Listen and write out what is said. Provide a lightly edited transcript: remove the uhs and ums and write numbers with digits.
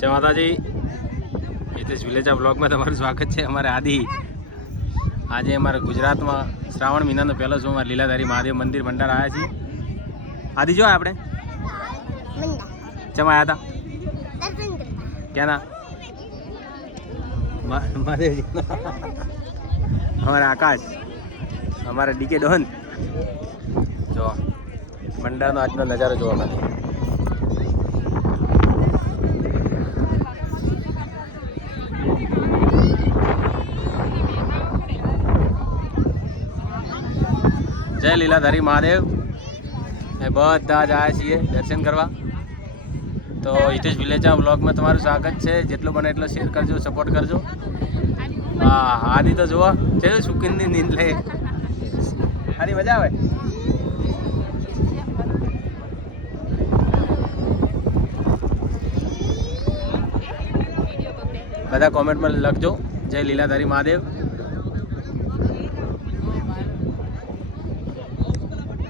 જય માતાજી, હિતેશ વિલેજા બ્લોગમાં તમારું સ્વાગત છે. અમારે આદિ આજે અમારા ગુજરાતમાં શ્રાવણ મહિનાનો પહેલો સોમવાર લીલાધારી મહાદેવ મંદિર ભંડાર આવ્યા છીએ. આદિ જો આપણે ચમાં આવ્યા હતા ક્યાંના મહાદેવજી અમારા આકાશ, અમારા ડીકે ડોન. જો ભંડારનો આજનો નજારો જોવા માટે. જય લીલાધારી મહાદેવ. એ બધા જ આવ્યા છીએ દર્શન કરવા. તો હિતેશ વિલેજા બ્લોગમાં તમારું સ્વાગત છે. જેટલો બને એટલો શેર કરજો, સપોર્ટ કરજો. હા આદિ તો જોવા છે સુકીનની નીંદ લે. આદિ મજા આવે. બધા કોમેન્ટમાં લખજો જય લીલાધારી મહાદેવ.